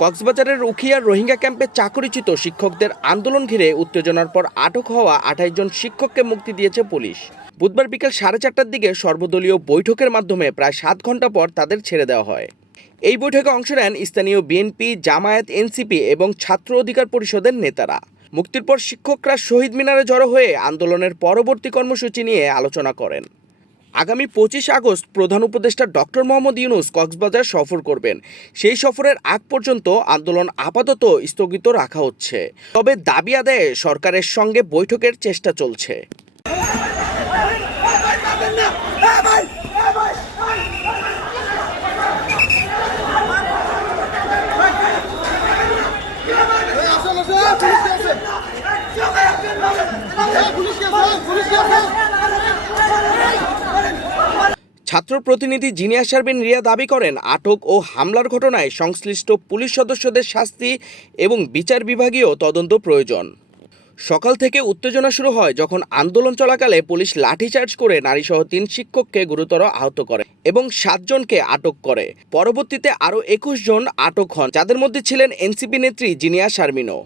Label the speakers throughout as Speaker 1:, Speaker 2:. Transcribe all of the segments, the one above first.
Speaker 1: কক্সবাজারের উখিয়ার রোহিঙ্গা ক্যাম্পে চাকরিচ্যুত শিক্ষকদের আন্দোলন ঘিরে উত্তেজনার পর আটক হওয়া আঠাইশ জন শিক্ষককে মুক্তি দিয়েছে পুলিশ। বুধবার বিকেল সাড়ে চারটার দিকে সর্বদলীয় বৈঠকের মাধ্যমে প্রায় সাত ঘণ্টা পর তাদের ছেড়ে দেওয়া হয়। এই বৈঠকে অংশ নেন স্থানীয় বিএনপি, জামায়াত, এনসিপি এবং ছাত্র অধিকার পরিষদের নেতারা। মুক্তির পর শিক্ষকরা শহীদ মিনারে জড়ো হয়ে আন্দোলনের পরবর্তী কর্মসূচি নিয়ে আলোচনা করেন। আগামী পঁচিশ আগস্ট প্রধান উপদেষ্টা ডক্টর মোহাম্মদ ইউনুস কক্সবাজার সফর করবেন। সেই সফরের আগ পর্যন্ত আন্দোলন আপাতত স্থগিত রাখা হচ্ছে। তবে দাবি আদায়ে সরকারের সঙ্গে বৈঠকের চেষ্টা চলছে। ছাত্র প্রতিনিধি জিনিয়া শারবিন রিয়া দাবি করেন, আটক ও হামলার ঘটনায় সংশ্লিষ্ট পুলিশ সদস্যদের শাস্তি এবং বিচার বিভাগীয় তদন্ত প্রয়োজন। সকাল থেকে উত্তেজনা শুরু হয় যখন আন্দোলন চলাকালে পুলিশ লাঠিচার্জ করে নারীসহ তিন শিক্ষককে গুরুতর আহত করে এবং সাতজনকে আটক করে। পরবর্তীতে আরও একুশ জন আটক হন, যাদের মধ্যে ছিলেন এনসিপি নেত্রী জিনিয়া শারমিনও।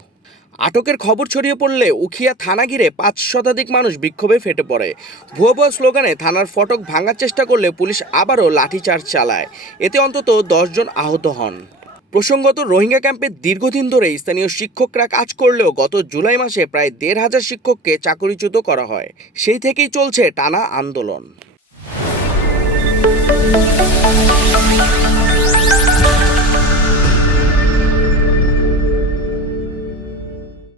Speaker 1: আটকের খবর ছড়িয়ে পড়লে উখিয়া থানা ঘিরে পাঁচ শতাধিক মানুষ বিক্ষোভে ফেটে পড়ে। ভুয়া ভুয়া স্লোগানে থানার ফটক ভাঙার চেষ্টা করলে পুলিশ আবারও লাঠিচার্জ চালায়। এতে অন্তত জন আহত হন। প্রসঙ্গত রোহিঙ্গা ক্যাম্পে দীর্ঘদিন ধরে স্থানীয় শিক্ষকরা কাজ করলেও গত জুলাই মাসে প্রায় দেড় হাজার শিক্ষককে চাকরিচ্যুত করা হয়। সেই থেকেই চলছে টানা আন্দোলন।